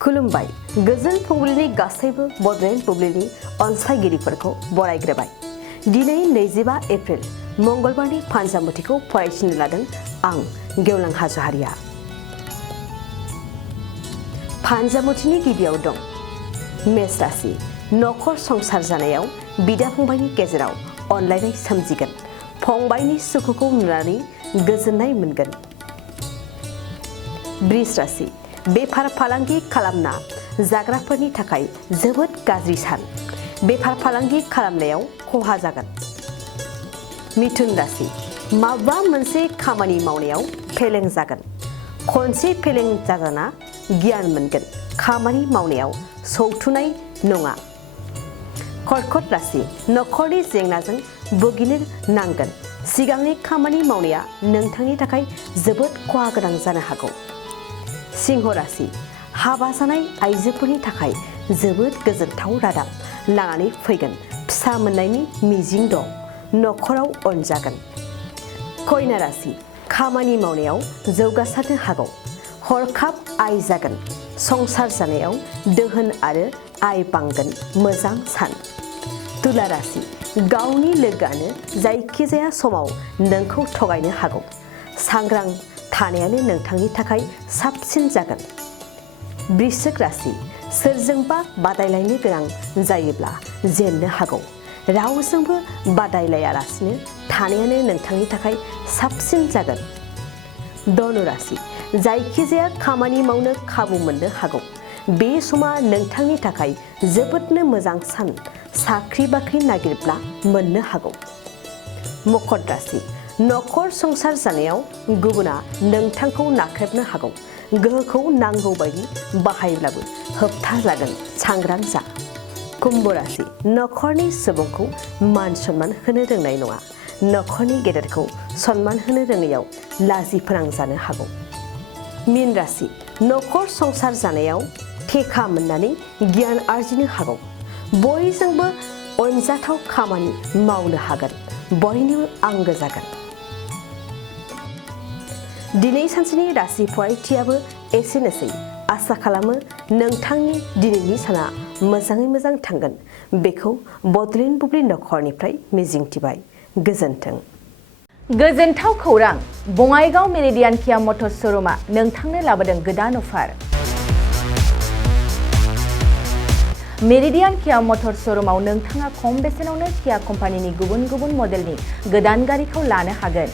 खुलुमबाय गोजोन फुंबिलिनि गासैबो बड'लेण्ड बुब्लिनि अनसायगिरिफोरखौ बरायग्रोबाय। दिनै 25 एप्रिल मंगलबारनि फानजामुथिखौ फरायथिनो लादों आं गेवलां हाज'हारिया। फानजामुथिनि गिबियाव दं मेष राशि। नखर संसार जानायाव बिदा फंबायनि गेजेराव अनलायनाय सोमजिगोन। फंबायनि सुखुखौ नुनानै गोजोननाय मोनगोन। वृष राशि। बेफार फालांगि खालामना जाग्राफोरनि थाखाय जोबोद गाज्रि सान। बेफार फालांगि खालामनायाव खहा जागोन। मिथुन राशि। माबा मोनसे खामानि मावनायाव फेलें जागोन। खनसे फेलें जाजाना गियान मोनगोन। खामानि मावनायाव सौथुनाय नङा। कर्कट राशि। नखरनि जेंनाजों भुगिनो नांगोन। सिगांनि खामानि मावनाया नोंथांनि थाखाय जोबोद खहा गोनां जानो हागौ। सिंह राशि। हाबा जानाय आइजोफोरनि थाखाय जोबोद गोजोनथाव रादाब लानानै फैगोन। फिसा मोननायनि मिजिं दं। नखराव अनजागोन। कन्या राशि। खामानि मावनायाव जौगासारनो हागौ। हरखाब आय जागोन। संसार जानायाव दोहोन आरो आय बांगोन। मोजां सान। तुला राशि। गावनि लोगोआनो जायखिजाया समाव नोंखौ थगायनो हागौ। सांग्रां थानायानो नोंथांनि थाखाय साबसिन जागोन। वृश्चिक राशि। सोरजोंबा बादायलायनो गोनां जायोब्ला जेननो हागौ। रावजोंबो बादायलायालासिनो थानायानो नोंथांनि थाखाय साबसिन जागोन। धनु राशि। जायखिजाया खामानि मावनो खाबु मोननो हागौ। बे समा नोंथांनि थाखाय जोबोदनो मोजां सान। साख्रि बाख्रि नागिरब्ला मोननो हागौ। मकर राशि। नखर संसार जानायाव गुबुना नोंथांखौ नाख्रेबनो हागौ। गोहोखौ नांगौ बायदि बाहायब्लाबो होबथा जागोन। सांग्रां जा। कुम्भ राशि। नखरनि सुबुंखौ मान सन्मान होनो रोंनाय नङा। नखरनि गेदेरखौ सन्मान होनो रोङैयाव लाजि फोनांजानो हागौ। मीन राशि। नखर संसार जानायाव थेखा मोननानै गियान आरजिनो हागौ। बयजोंबो अनजाथाव खामानि मावनो हागोन। बयनिबो आंगो जागोन। दिनै सानसेनि राशि फरायथियाबो एसेनोसै। आसा खालामो नोंथांनि दिनैनि साना मोजाङै मोजां थांगोन। बेखौ बड'लेण्ड बुब्लि नखरनिफ्राय मिजिंथिबाय। गोजोन्थों। गोजोनथाव खौरां। बङाइगाव मेरिडियान किया मटर्स श'रुमआ नोंथांनो लाबोदों गोदान अफार। मेरिडियान किया मटर्स श'रुमआव नोंथाङा खम बेसेनावनो किया कम्पानिनि गुबुन गुबुन मडेलनि गोदान गारिखौ लानो हागोन।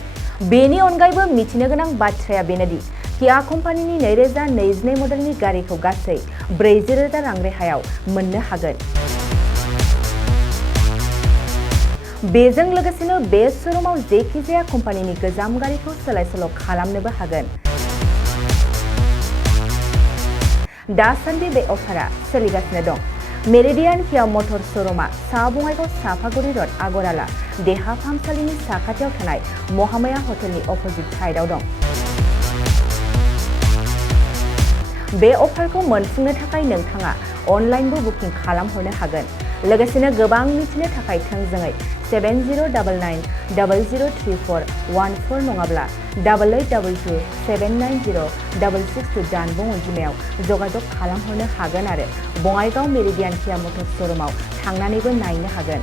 बेनि अनगायैबो मिथिनो गोनां बाथ्राया बेनोदि किया कम्पानिनि 2022 मडेलनि गारिखौ गासै 40,000 रां रेहायाव मोननो हागोन। बेजों लोगोसेनो बे श'रुमाव जेखिजाया कम्पानिनि गोजाम गारिखौ सोलाय सोल' खालामनोबो हागोन। दासान्दि बे अफारा सोलिगासिनो दं। मेरिडियान किया मटर्स श'रुमआ सा बङाइगाव साफागुरि र'ड आगराला देहा फाहामसालिनि साखाथियाव थानाय महामाया हटेलनि अपोजिट साइडआव दं। बे अफारखौ मोनफुंनो थाखाय नोंथाङा अनलाइनबो बुकिं खालामहरनो हागोन। लोगोसेनो गोबां मिथिनो थाखाय थोंजोङै 7099003414 नङाब्ला 8822790662 जानबुं अनजिमायाव जगाजग खालामहरनो हागोन आरो बङाइगाव मेरिडियान किया मटर्स श'रुमआव थांनानैबो नायनो हागोन।